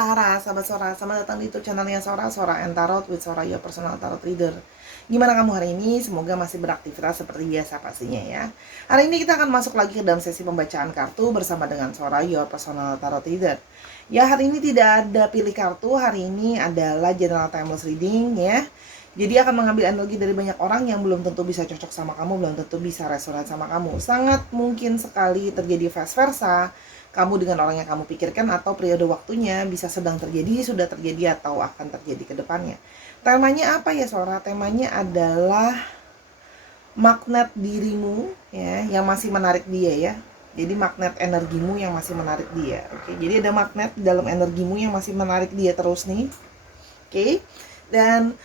Sora, sahabat Sora, selamat datang di YouTube channelnya Sora and Tarot with Sora, your personal tarot reader. Gimana kamu hari ini? Semoga masih beraktivitas seperti biasa pastinya ya. Hari ini kita akan masuk lagi ke dalam sesi pembacaan kartu bersama dengan Sora, your personal tarot reader. Ya, hari ini tidak ada pilih kartu, hari ini adalah general timeless reading ya. Jadi akan mengambil energi dari banyak orang yang belum tentu bisa cocok sama kamu, belum tentu bisa resonan sama kamu. Sangat mungkin sekali terjadi vice versa, kamu dengan orang yang kamu pikirkan atau periode waktunya bisa sedang terjadi, sudah terjadi, atau akan terjadi ke depannya. Temanya apa ya Sora? Temanya adalah magnet dirimu ya, yang masih menarik dia ya. Jadi magnet energimu yang masih menarik dia. Oke, jadi ada magnet dalam energimu yang masih menarik dia terus nih. Oke. Dan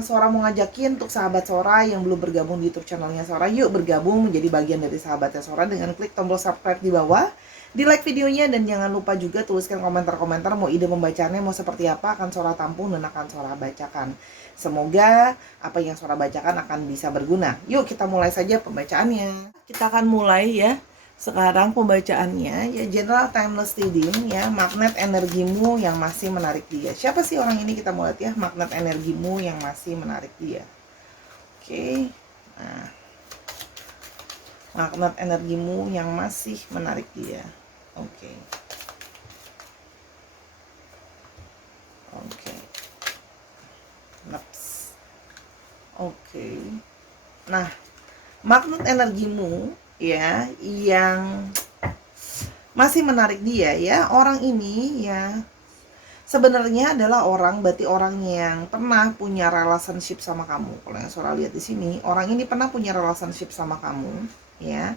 Sora mau ngajakin untuk sahabat Sora yang belum bergabung di YouTube channelnya Sora, yuk bergabung menjadi bagian dari sahabatnya Sora dengan klik tombol subscribe di bawah, di like videonya, dan jangan lupa juga tuliskan komentar-komentar mau ide pembacaannya mau seperti apa, akan Sora tampung dan akan Sora bacakan. Semoga apa yang Sora bacakan akan bisa berguna. Yuk kita mulai saja pembacaannya. Kita akan mulai ya. Sekarang pembacaannya ya, general timeless reading ya, magnet energimu yang masih menarik dia. Siapa sih orang ini? Kita mau lihat ya, magnet energimu yang masih menarik dia. Oke. Nah, magnet energimu yang masih menarik dia. Oke. Oke. Next. Oke. Nah, magnet energimu ya yang masih menarik dia ya, orang ini ya sebenarnya adalah berarti orang yang pernah punya relationship sama kamu. Kalau yang Sora lihat di sini, orang ini pernah punya relationship sama kamu ya.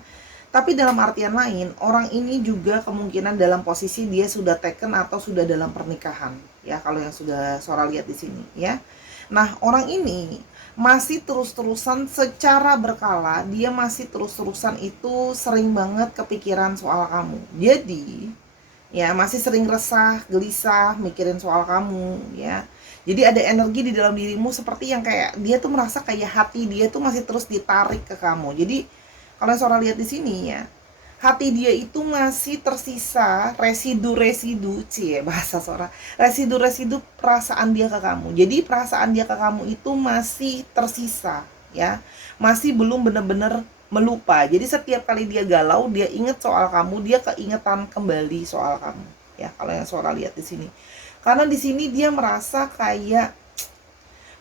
Tapi dalam artian lain, orang ini juga kemungkinan dalam posisi dia sudah taken atau sudah dalam pernikahan ya, kalau yang sudah Sora lihat di sini ya. Nah, orang ini masih terus-terusan secara berkala, dia masih terus-terusan itu sering banget kepikiran soal kamu. Jadi ya masih sering resah, gelisah, mikirin soal kamu ya. Jadi ada energi di dalam dirimu seperti yang kayak dia tuh merasa kayak hati dia tuh masih terus ditarik ke kamu. Jadi kalau Sora lihat di sini ya, hati dia itu masih tersisa residu-residu, bahasa Sora, residu-residu perasaan dia ke kamu. Jadi perasaan dia ke kamu itu masih tersisa ya, masih belum benar-benar melupa. Jadi setiap kali dia galau, dia ingat soal kamu, dia keingetan kembali soal kamu ya, kalau yang Sora lihat di sini. Karena di sini dia merasa kayak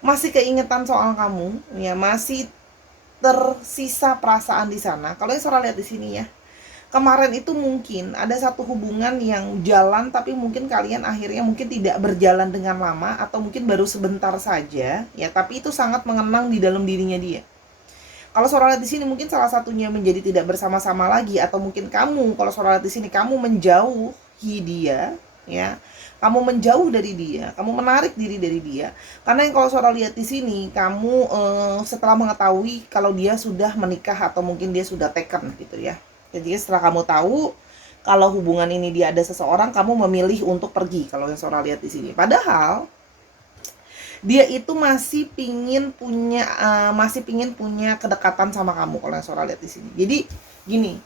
masih keingetan soal kamu ya, masih tersisa perasaan di sana. Kalau yang Sora lihat di sini ya, kemarin itu mungkin ada satu hubungan yang jalan, tapi mungkin kalian akhirnya mungkin tidak berjalan dengan lama, atau mungkin baru sebentar saja ya, tapi itu sangat mengenang di dalam dirinya dia. Kalau Sora lihat di sini mungkin salah satunya menjadi tidak bersama-sama lagi, atau mungkin kamu, kalau Sora lihat di sini kamu menjauhi dia ya. Kamu menjauh dari dia, kamu menarik diri dari dia. Karena yang kalau Sora lihat di sini, kamu setelah mengetahui kalau dia sudah menikah atau mungkin dia sudah taken gitu ya. Jadi setelah kamu tahu kalau hubungan ini dia ada seseorang, kamu memilih untuk pergi. Kalau yang Sora lihat di sini, padahal dia itu masih pingin punya kedekatan sama kamu. Kalau yang Sora lihat di sini, jadi gini,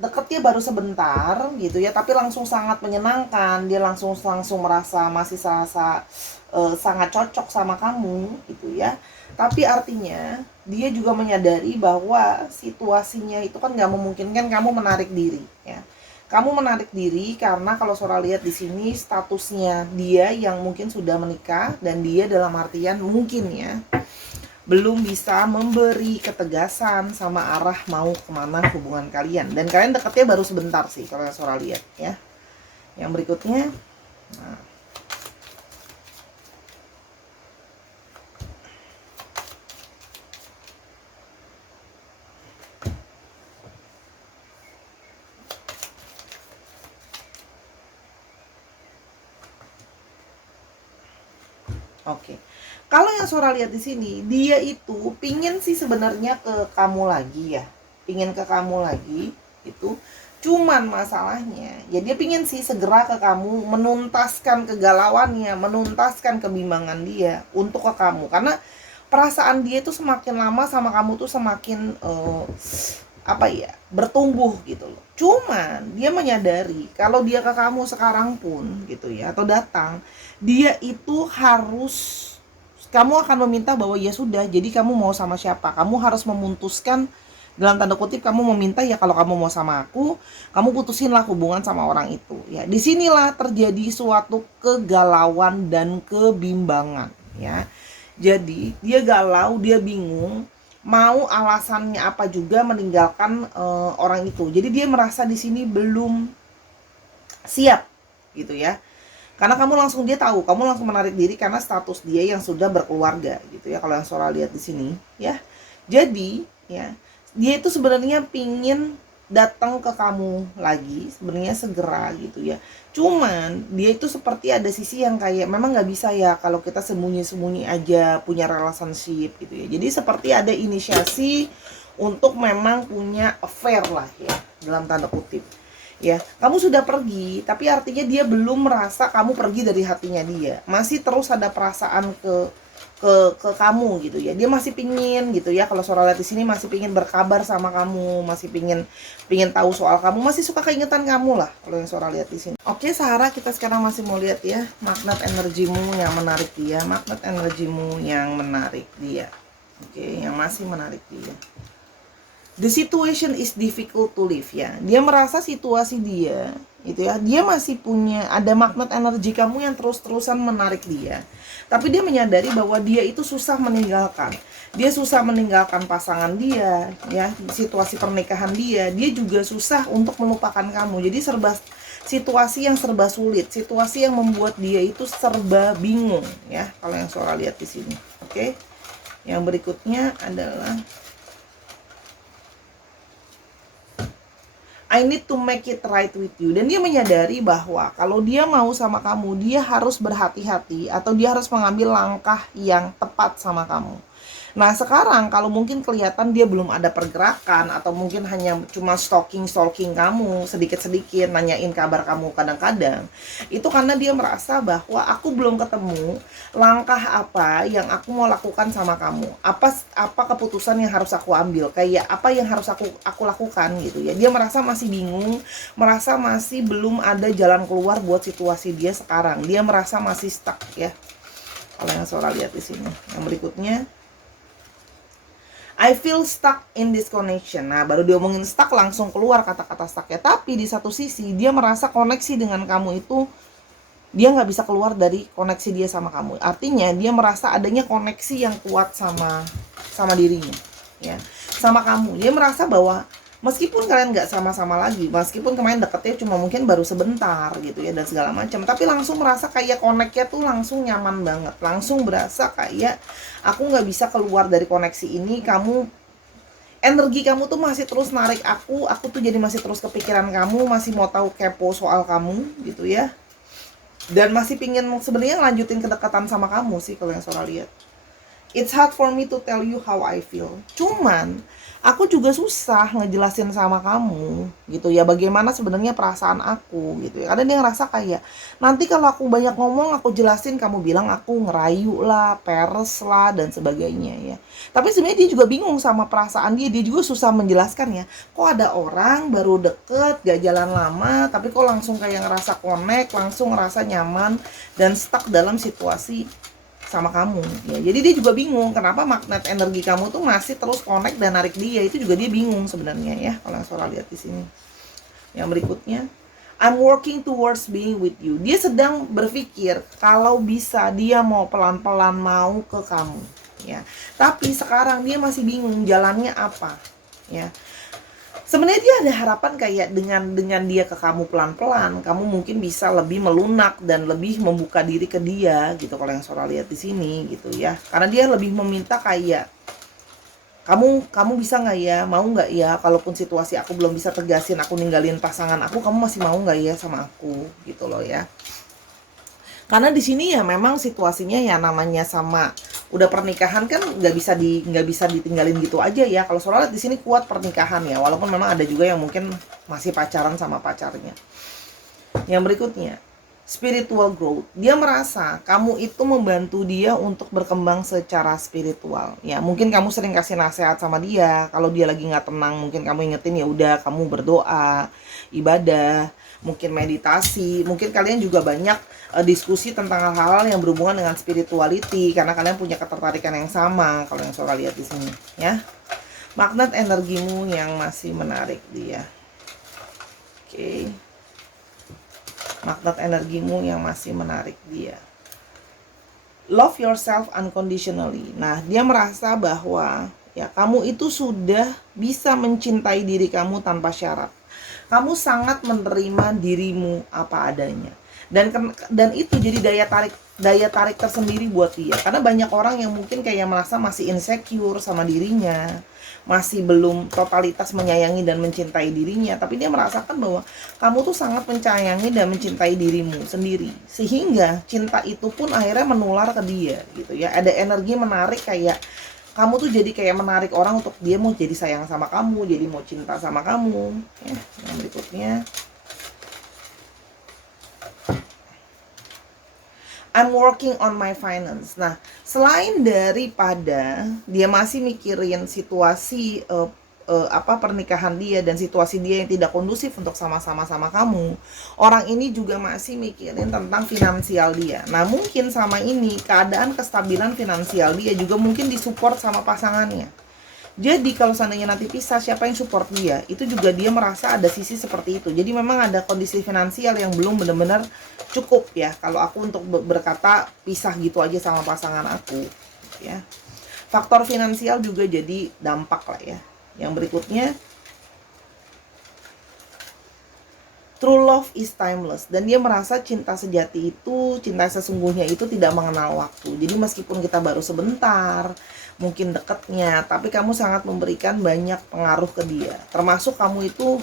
deketnya baru sebentar gitu ya, tapi langsung sangat menyenangkan. Dia langsung merasa masih sangat cocok sama kamu gitu ya. Tapi artinya dia juga menyadari bahwa situasinya itu kan nggak memungkinkan kamu menarik diri ya. Kamu menarik diri karena kalau Sora lihat di sini statusnya dia yang mungkin sudah menikah, dan dia dalam artian mungkin ya belum bisa memberi ketegasan sama arah mau kemana hubungan kalian. Dan kalian deketnya baru sebentar sih kalau yang Sora lihat ya. Yang berikutnya, nah, oke. Kalau yang Sora lihat di sini, dia itu pingin sih sebenarnya ke kamu lagi ya. Pingin ke kamu lagi itu. Cuman masalahnya, ya dia pingin sih segera ke kamu, menuntaskan kegalauannya, menuntaskan kebimbangan dia untuk ke kamu. Karena perasaan dia itu semakin lama sama kamu tuh semakin bertumbuh gitu loh. Cuman dia menyadari kalau dia ke kamu sekarang pun gitu ya, atau datang, dia itu harus, kamu akan meminta bahwa ya sudah, jadi kamu mau sama siapa, kamu harus memutuskan, dalam tanda kutip kamu meminta ya, kalau kamu mau sama aku, kamu putusinlah hubungan sama orang itu ya. Disinilah terjadi suatu kegalauan dan kebimbangan ya. Jadi dia galau, dia bingung, mau alasannya apa juga meninggalkan orang itu. Jadi dia merasa di sini belum siap gitu ya. Karena dia tahu, kamu langsung menarik diri karena status dia yang sudah berkeluarga gitu ya. Kalau yang Sora lihat di sini ya. Jadi ya, dia itu sebenarnya pingin datang ke kamu lagi sebenarnya segera gitu ya. Cuman dia itu seperti ada sisi yang kayak memang nggak bisa ya kalau kita sembunyi-sembunyi aja punya relationship gitu ya. Jadi seperti ada inisiasi untuk memang punya affair lah ya, dalam tanda kutip ya. Kamu sudah pergi, tapi artinya dia belum merasa kamu pergi dari hatinya dia. Masih terus ada perasaan ke kamu gitu ya. Dia masih pingin gitu ya, kalau Sora lihat di sini masih pingin berkabar sama kamu, masih pingin tahu soal kamu, masih suka keingetan kamu lah kalau yang Sora lihat di sini. Oke, Sarah, kita sekarang masih mau lihat ya magnet energimu yang menarik dia, magnet energimu yang menarik dia. Oke, yang masih menarik dia. The situation is difficult to live ya. Dia merasa situasi dia itu ya, dia masih punya ada magnet energi kamu yang terus-terusan menarik dia. Tapi dia menyadari bahwa dia itu susah meninggalkan. Dia susah meninggalkan pasangan dia ya, situasi pernikahan dia juga susah untuk melupakan kamu. Jadi situasi yang serba sulit, situasi yang membuat dia itu serba bingung ya, kalau yang Sora lihat di sini. Oke. Yang berikutnya adalah I need to make it right with you. Dan dia menyadari bahwa kalau dia mau sama kamu, dia harus berhati-hati atau dia harus mengambil langkah yang tepat sama kamu. Nah sekarang kalau mungkin kelihatan dia belum ada pergerakan, atau mungkin hanya cuma stalking kamu sedikit-sedikit, nanyain kabar kamu kadang-kadang, itu karena dia merasa bahwa aku belum ketemu langkah apa yang aku mau lakukan sama kamu, apa keputusan yang harus aku ambil, kayak apa yang harus aku lakukan gitu ya. Dia merasa masih bingung, merasa masih belum ada jalan keluar buat situasi dia sekarang. Dia merasa masih stuck ya, kalau yang Sora lihat di sini. Yang berikutnya, I feel stuck in this connection. Nah, baru diomongin stuck langsung keluar kata-kata stuck ya. Tapi di satu sisi dia merasa koneksi dengan kamu itu, dia nggak bisa keluar dari koneksi dia sama kamu. Artinya dia merasa adanya koneksi yang kuat sama dirinya ya, sama kamu. Dia merasa bahwa meskipun kalian nggak sama-sama lagi, meskipun kemarin deketnya cuma mungkin baru sebentar gitu ya, dan segala macam, tapi langsung merasa kayak connect-nya tuh langsung nyaman banget, langsung berasa kayak aku nggak bisa keluar dari koneksi ini. Energi kamu tuh masih terus narik aku tuh jadi masih terus kepikiran kamu, masih mau tahu, kepo soal kamu gitu ya, dan masih pingin sebenarnya lanjutin kedekatan sama kamu sih kalau yang Sora lihat. It's hard for me to tell you how I feel. Cuman aku juga susah ngejelasin sama kamu gitu ya, bagaimana sebenarnya perasaan aku gitu ya. Karena dia ngerasa kayak nanti kalau aku banyak ngomong, aku jelasin, kamu bilang aku ngerayu lah, peres lah, dan sebagainya ya. Tapi sebenarnya dia juga bingung sama perasaan dia juga susah menjelaskan ya. Kok ada orang baru deket, gak jalan lama, tapi kok langsung kayak ngerasa connect, langsung ngerasa nyaman dan stuck dalam situasi sama kamu ya. Jadi dia juga bingung kenapa magnet energi kamu tuh masih terus connect dan narik dia. Itu juga dia bingung sebenarnya ya, kalau Sora lihat di sini. Yang berikutnya, I'm working towards being with you. Dia sedang berpikir kalau bisa dia mau pelan-pelan mau ke kamu ya. Tapi sekarang dia masih bingung jalannya apa ya. Sebenarnya dia ada harapan kayak dengan dia ke kamu pelan-pelan, kamu mungkin bisa lebih melunak dan lebih membuka diri ke dia gitu, kalau yang Sora lihat di sini gitu ya. Karena dia lebih meminta kayak kamu bisa nggak ya, mau nggak ya, kalaupun situasi aku belum bisa tegasin, aku ninggalin pasangan aku, kamu masih mau nggak ya sama aku gitu loh ya. Karena di sini ya memang situasinya ya namanya sama udah pernikahan kan nggak bisa ditinggalin gitu aja ya. Kalau Sora lihat di sini kuat pernikahan ya, walaupun memang ada juga yang mungkin masih pacaran sama pacarnya. Yang berikutnya, spiritual growth. Dia merasa kamu itu membantu dia untuk berkembang secara spiritual. Ya, mungkin kamu sering kasih nasihat sama dia. Kalau dia lagi nggak tenang, mungkin kamu ingetin, ya udah kamu berdoa, ibadah, mungkin meditasi. Mungkin kalian juga banyak diskusi tentang hal-hal yang berhubungan dengan spirituality karena kalian punya ketertarikan yang sama. Kalau yang Sora lihat di sini, ya. Magnet energimu yang masih menarik dia. Oke. Magnet energimu yang masih menarik dia. Love yourself unconditionally. Nah, dia merasa bahwa ya kamu itu sudah bisa mencintai diri kamu tanpa syarat. Kamu sangat menerima dirimu apa adanya. Dan itu jadi daya tarik tersendiri buat dia. Karena banyak orang yang mungkin kayak merasa masih insecure sama dirinya, masih belum totalitas menyayangi dan mencintai dirinya, tapi dia merasakan bahwa kamu tuh sangat menyayangi dan mencintai dirimu sendiri, sehingga cinta itu pun akhirnya menular ke dia gitu ya. Ada energi menarik, kayak kamu tuh jadi kayak menarik orang untuk dia mau jadi sayang sama kamu, jadi mau cinta sama kamu ya. Yang berikutnya, I'm working on my finance. Nah, selain daripada dia masih mikirin situasi pernikahan dia dan situasi dia yang tidak kondusif untuk sama-sama sama kamu, orang ini juga masih mikirin tentang finansial dia. Nah, mungkin sama ini keadaan kestabilan finansial dia juga mungkin disupport sama pasangannya. Jadi kalau seandainya nanti pisah, siapa yang support dia? Itu juga dia merasa ada sisi seperti itu. Jadi memang ada kondisi finansial yang belum benar-benar cukup ya. Kalau aku untuk berkata pisah gitu aja sama pasangan aku, ya. Faktor finansial juga jadi dampak lah ya. Yang berikutnya, true love is timeless. Dan dia merasa cinta sejati itu, cinta sesungguhnya itu tidak mengenal waktu. Jadi meskipun kita baru sebentar, mungkin deketnya, tapi kamu sangat memberikan banyak pengaruh ke dia. Termasuk kamu itu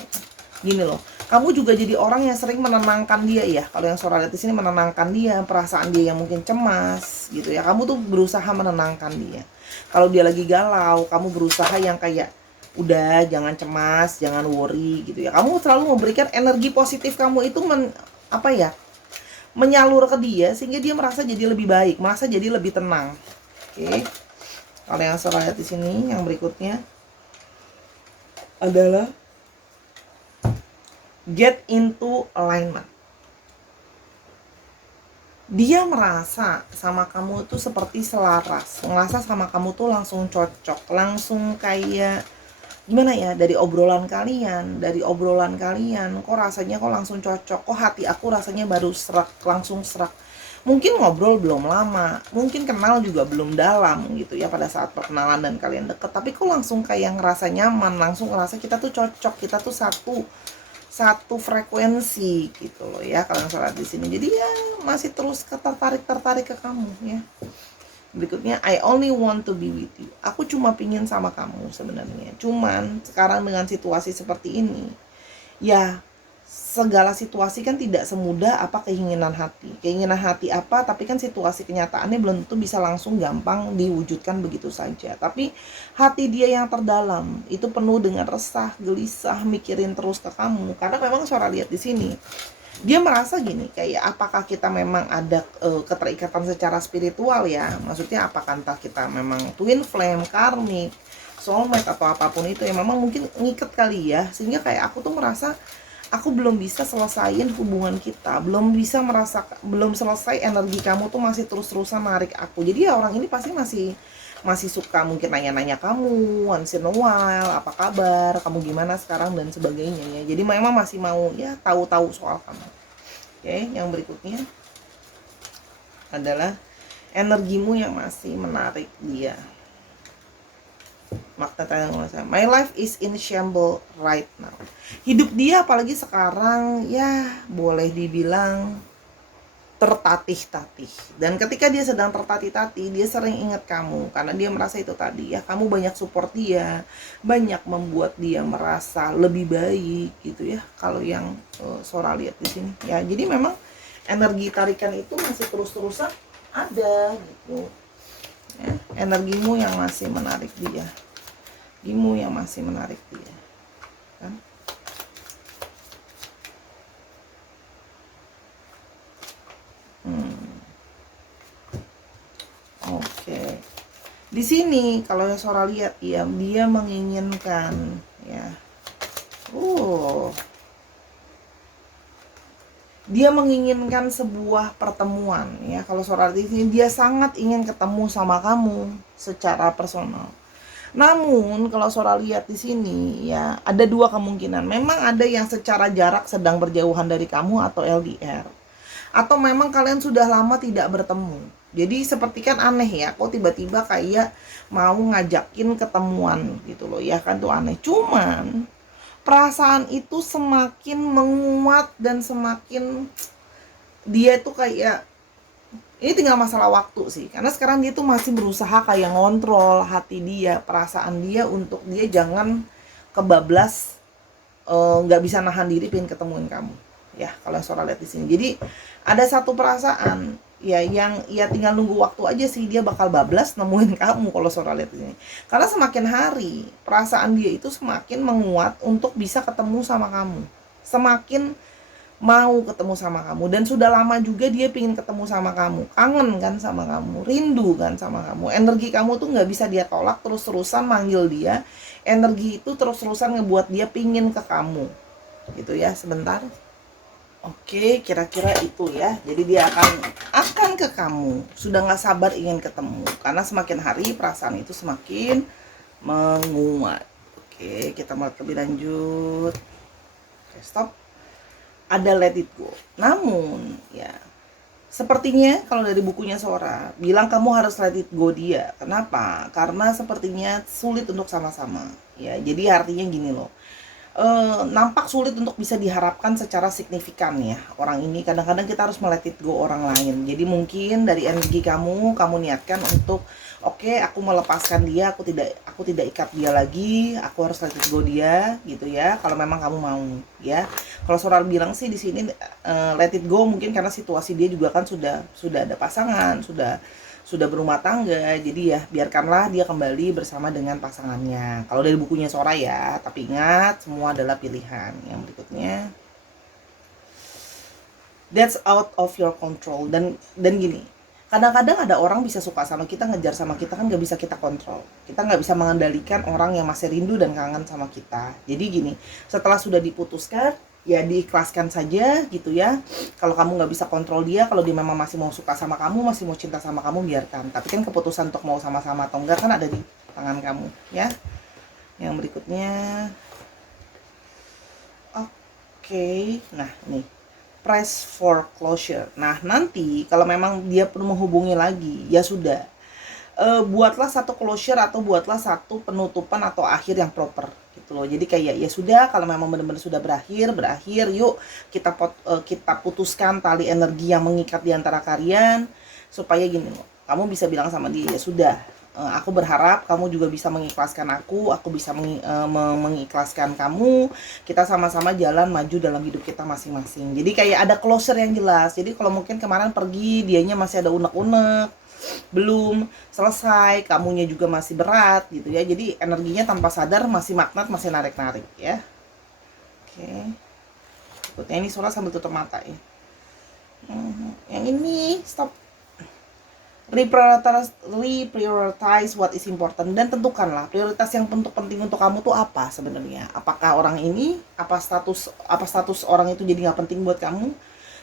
gini loh, kamu juga jadi orang yang sering menenangkan dia ya. Kalau yang Sora lihat di sini, menenangkan dia, perasaan dia yang mungkin cemas gitu ya. Kamu tuh berusaha menenangkan dia. Kalau dia lagi galau, kamu berusaha yang kayak udah jangan cemas, jangan worry gitu ya. Kamu selalu memberikan energi positif kamu itu menyalur ke dia, sehingga dia merasa jadi lebih baik, merasa jadi lebih tenang. Oke. Kalau yang saya lihat di sini, yang berikutnya adalah get into alignment. Dia merasa sama kamu itu seperti selaras, merasa sama kamu tuh langsung cocok, langsung kayak gimana ya, dari obrolan kalian, kok rasanya kok langsung cocok, kok hati aku rasanya baru serak, langsung serak. Mungkin ngobrol belum lama, mungkin kenal juga belum dalam gitu ya pada saat perkenalan dan kalian deket, tapi kok langsung kayak ngerasa nyaman, langsung ngerasa kita tuh cocok, kita tuh satu frekuensi gitu loh ya kalau salah di sini. Jadi ya masih terus tertarik ke kamu ya. Berikutnya, I only want to be with you. Aku cuma pingin sama kamu sebenarnya. Cuman sekarang dengan situasi seperti ini, ya segala situasi kan tidak semudah apa keinginan hati. Keinginan hati apa, tapi kan situasi kenyataannya belum tentu bisa langsung gampang diwujudkan begitu saja. Tapi hati dia yang terdalam itu penuh dengan resah, gelisah, mikirin terus ke kamu. Karena memang Sora lihat di sini, dia merasa gini, kayak apakah kita memang ada keterikatan secara spiritual ya. Maksudnya apakah entah kita memang twin flame, karmic, soulmate atau apapun itu yang memang mungkin ngiket kali ya. Sehingga kayak aku tuh merasa aku belum bisa selesaiin hubungan kita, belum selesai, energi kamu tuh masih terus-terusan narik aku. Jadi ya orang ini pasti masih suka mungkin nanya-nanya kamu once in a while, apa kabar, kamu gimana sekarang dan sebagainya ya. Jadi memang masih mau ya tahu-tahu soal kamu. Oke, yang berikutnya adalah energimu yang masih menarik dia. My life is in shambles right now. Hidup dia apalagi sekarang ya boleh dibilang tertatih-tatih. Dan ketika dia sedang tertatih-tatih, dia sering ingat kamu karena dia merasa itu tadi ya, kamu banyak support dia, banyak membuat dia merasa lebih baik gitu ya. Kalau yang Sora lihat di sini ya, jadi memang energi tarikan itu masih terus-terusan ada gitu ya. Energimu yang masih menarik dia, kan. Di sini kalau Sora lihat ya, dia menginginkan ya. Dia menginginkan sebuah pertemuan ya. Kalau Sora di sini dia sangat ingin ketemu sama kamu secara personal. Namun kalau Sora lihat di sini ya, ada dua kemungkinan. Memang ada yang secara jarak sedang berjauhan dari kamu atau LDR. Atau memang kalian sudah lama tidak bertemu. Jadi seperti kan aneh ya, kok tiba-tiba kayak mau ngajakin ketemuan gitu loh ya, kan tuh aneh. Cuman perasaan itu semakin menguat dan semakin dia tuh kayak, ini tinggal masalah waktu sih, karena sekarang dia tuh masih berusaha kayak ngontrol hati dia, perasaan dia, untuk dia jangan kebablas, nggak bisa nahan diri pengen ketemuin kamu ya, kalau Sora lihat di sini. Jadi ada satu perasaan ya yang ya tinggal nunggu waktu aja sih, dia bakal bablas nemuin kamu kalau Sora lihat di sini. Karena semakin hari perasaan dia itu semakin menguat untuk bisa ketemu sama kamu, semakin mau ketemu sama kamu, dan sudah lama juga dia pingin ketemu sama kamu, kangen kan sama kamu, rindu kan sama kamu. Energi kamu tuh nggak bisa dia tolak, terus-terusan manggil dia, energi itu terus-terusan ngebuat dia pingin ke kamu gitu ya. Sebentar, oke, kira-kira itu ya. Jadi dia akan ke kamu, sudah nggak sabar ingin ketemu, karena semakin hari perasaan itu semakin menguat. Oke, kita mulai lebih lanjut. Oke, stop. Ada let it go. Namun ya, sepertinya kalau dari bukunya Sora bilang kamu harus let it go dia. Kenapa? Karena sepertinya sulit untuk sama-sama ya. Jadi artinya gini loh, nampak sulit untuk bisa diharapkan secara signifikan ya. Orang ini kadang-kadang kita harus let it go orang lain. Jadi mungkin dari energi kamu niatkan untuk oke, aku melepaskan dia, aku tidak ikat dia lagi, aku harus let it go dia gitu ya. Kalau memang kamu mau ya. Kalau Sora bilang sih di sini let it go mungkin karena situasi dia juga kan sudah ada pasangan, sudah berumah tangga, jadi ya biarkanlah dia kembali bersama dengan pasangannya. Kalau dari bukunya Sora ya, tapi ingat semua adalah pilihan. Yang berikutnya, that's out of your control. Dan gini, kadang-kadang ada orang bisa suka sama kita, ngejar sama kita, kan nggak bisa kita kontrol. Kita nggak bisa mengendalikan orang yang masih rindu dan kangen sama kita. Jadi gini, setelah sudah diputuskan, ya diikhlaskan saja gitu ya. Kalau kamu nggak bisa kontrol dia, kalau dia memang masih mau suka sama kamu, masih mau cinta sama kamu, biarkan. Tapi kan keputusan untuk mau sama-sama atau enggak kan ada di tangan kamu ya. Yang berikutnya, oke, nah nih, press for closure. Nah nanti kalau memang dia perlu menghubungi lagi, ya sudah, buatlah satu closure atau buatlah satu penutupan atau akhir yang proper gitu loh. Jadi kayak ya sudah, kalau memang benar-benar sudah berakhir, yuk kita putuskan tali energi yang mengikat di antara kalian, supaya gini loh, kamu bisa bilang sama dia, ya sudah, aku berharap kamu juga bisa mengikhlaskan aku bisa mengikhlaskan kamu, kita sama-sama jalan maju dalam hidup kita masing-masing. Jadi kayak ada closure yang jelas. Jadi kalau mungkin kemarin pergi dianya masih ada unek-unek, belum selesai, kamunya juga masih berat gitu ya. Jadi energinya tanpa sadar masih magnet, masih narik-narik ya. Oke. Berikutnya ini Sora sambil tutup mata ya. Yang ini stop. Reprioritize what is important, dan tentukanlah prioritas yang penting untuk kamu tuh apa sebenarnya. Apakah orang ini, apa status orang itu jadi nggak penting buat kamu?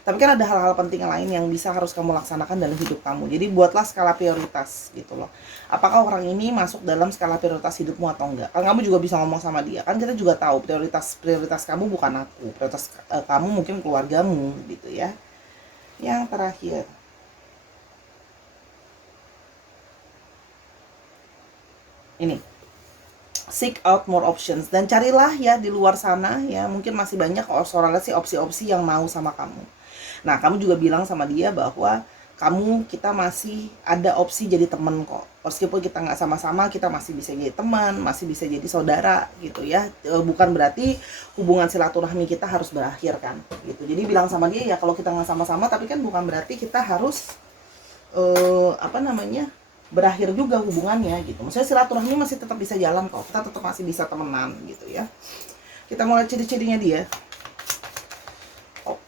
Tapi kan ada hal-hal penting lain yang bisa harus kamu laksanakan dalam hidup kamu. Jadi buatlah skala prioritas gitu loh. Apakah orang ini masuk dalam skala prioritas hidupmu atau enggak? Kan kamu juga bisa ngomong sama dia. Kan kita juga tahu prioritas kamu bukan aku. Prioritas kamu mungkin keluargamu gitu ya. Yang terakhir, ini, seek out more options, dan carilah ya di luar sana ya, mungkin masih banyak kok soalnya sih opsi-opsi yang mau sama kamu. Nah kamu juga bilang sama dia bahwa kita masih ada opsi jadi teman kok, meskipun kita nggak sama-sama, kita masih bisa jadi teman, masih bisa jadi saudara gitu ya. Bukan berarti hubungan silaturahmi kita harus berakhir kan gitu. Jadi bilang sama dia ya, kalau kita nggak sama-sama, tapi kan bukan berarti kita harus berakhir juga hubungannya gitu. Maksudnya silaturahmi masih tetap bisa jalan kok, kita tetap masih bisa temenan gitu ya. Kita mulai ciri-cirinya dia.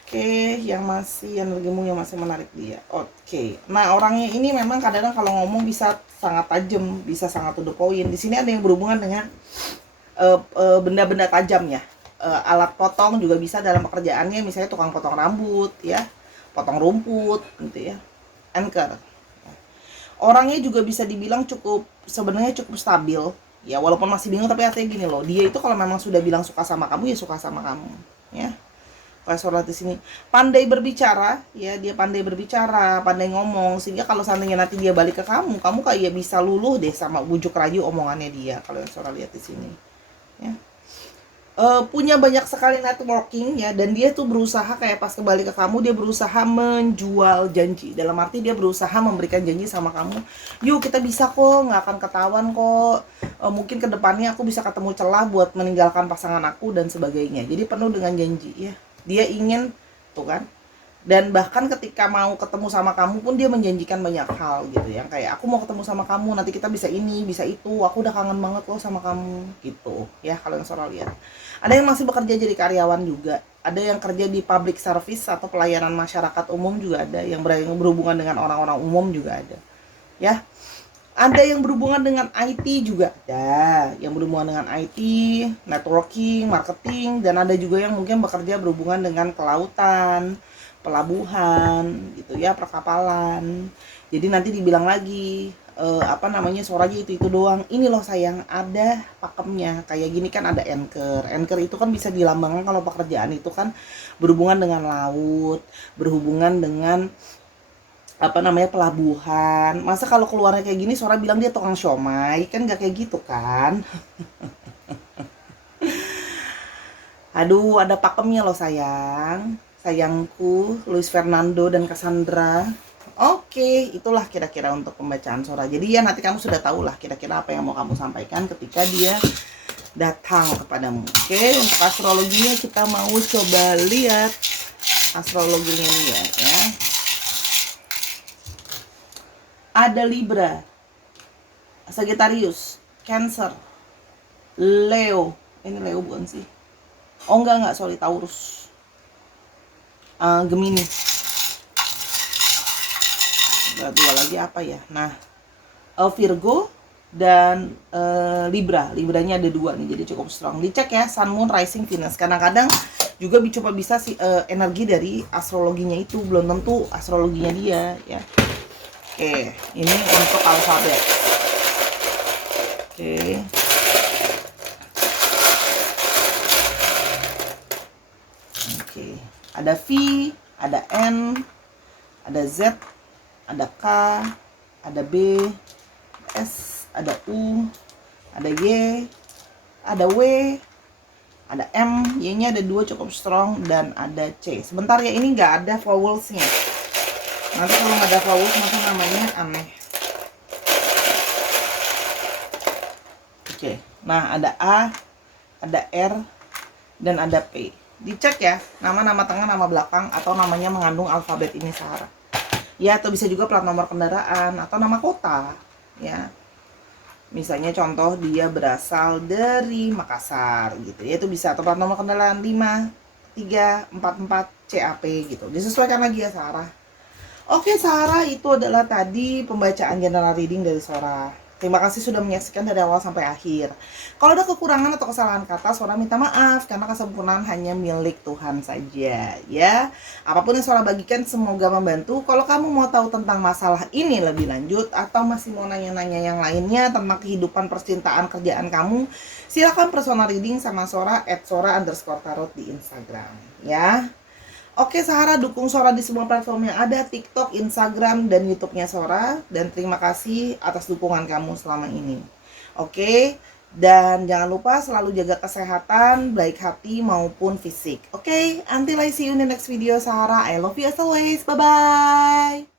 Oke, yang energimu yang masih menarik dia. Oke. Nah, orangnya ini memang kadang-kadang kalau ngomong bisa sangat tajam, bisa sangat to the point. Di sini ada yang berhubungan dengan benda-benda tajam ya. Alat potong juga bisa dalam pekerjaannya, misalnya tukang potong rambut ya, potong rumput gitu ya. Anchor. Orangnya juga bisa dibilang sebenarnya cukup stabil ya, walaupun masih bingung, tapi artinya gini loh, dia itu kalau memang sudah bilang suka sama kamu ya suka sama kamu ya. Kalau di sini pandai berbicara ya, dia pandai berbicara, pandai ngomong, sehingga kalau seandainya nanti dia balik ke kamu kayak bisa luluh deh sama bujuk rayu omongannya dia, kalau yang Sora lihat di sini ya. Punya banyak sekali networking ya, dan dia tuh berusaha kayak pas kembali ke kamu, dia berusaha menjual janji, dalam arti dia berusaha memberikan janji sama kamu, yuk kita bisa kok, nggak akan ketahuan kok, mungkin kedepannya aku bisa ketemu celah buat meninggalkan pasangan aku dan sebagainya. Jadi penuh dengan janji ya, dia ingin tuh kan. Dan bahkan ketika mau ketemu sama kamu pun dia menjanjikan banyak hal gitu ya, kayak aku mau ketemu sama kamu, nanti kita bisa ini, bisa itu, aku udah kangen banget loh sama kamu gitu ya. Kalau yang Sora lihat, ada yang masih bekerja jadi karyawan juga, ada yang kerja di public service atau pelayanan masyarakat umum juga ada, yang berhubungan dengan orang-orang umum juga ada ya. Ada yang berhubungan dengan IT juga ada, yang berhubungan dengan IT, networking, marketing, dan ada juga yang mungkin bekerja berhubungan dengan kelautan, pelabuhan gitu ya, perkapalan. Jadi nanti dibilang lagi Soranya itu doang. Ini loh sayang, ada pakemnya kayak gini kan, ada anchor itu kan bisa dilambangkan kalau pekerjaan itu kan berhubungan dengan laut, berhubungan dengan pelabuhan. Masa kalau keluarnya kayak gini Sora bilang dia tukang siomay, kan nggak kayak gitu kan. Aduh, ada pakemnya loh sayangku, Luis Fernando dan Cassandra. Oke, itulah kira-kira untuk pembacaan Sora. Jadi ya nanti kamu sudah tahu lah kira-kira apa yang mau kamu sampaikan ketika dia datang kepadamu. Oke, untuk astrologinya kita mau coba lihat astrologinya nih ya. Ada Libra, Sagittarius, Cancer, Leo. Ini Leo bukan sih? Oh enggak, sorry, Taurus, Gemini. Dua lagi apa ya? Nah, Virgo dan Libranya ada 2 nih, jadi cukup strong. Dicek ya Sun, Moon, Rising, Venus. Kadang-kadang juga coba bisa energi dari astrologinya itu, belum tentu astrologinya dia ya. Oke, ini untuk alfabet. Oke. Ada V, ada N, ada Z, ada K, ada B, S, ada U, ada Y, ada W, ada M, Y-nya ada 2 cukup strong, dan ada C. Sebentar ya, ini nggak ada vowelsnya. Nanti kalau nggak ada vowels maka namanya aneh. Oke, nah ada A, ada R, dan ada P. Dicek ya, nama tengah, nama belakang, atau namanya mengandung alfabet ini Sahara. Ya, atau bisa juga plat nomor kendaraan atau nama kota ya. Misalnya contoh dia berasal dari Makassar gitu ya, itu bisa, atau plat nomor kendaraan 5344 CAP gitu. Disesuaikan lagi ya Sarah. Oke Sarah, itu adalah tadi pembacaan general reading dari Sora. Terima kasih sudah menyaksikan dari awal sampai akhir. Kalau ada kekurangan atau kesalahan kata, Sora minta maaf karena kesempurnaan hanya milik Tuhan saja ya. Apapun yang Sora bagikan semoga membantu. Kalau kamu mau tahu tentang masalah ini lebih lanjut atau masih mau nanya-nanya yang lainnya tentang kehidupan, percintaan, kerjaan kamu, silakan personal reading sama Sora @sora_tarot di Instagram ya. Oke Sahara, dukung Sora di semua platform yang ada, TikTok, Instagram, dan YouTube-nya Sora. Dan terima kasih atas dukungan kamu selama ini. Oke, dan jangan lupa selalu jaga kesehatan, baik hati maupun fisik. Oke, until I see you in the next video Sahara. I love you as always. Bye-bye.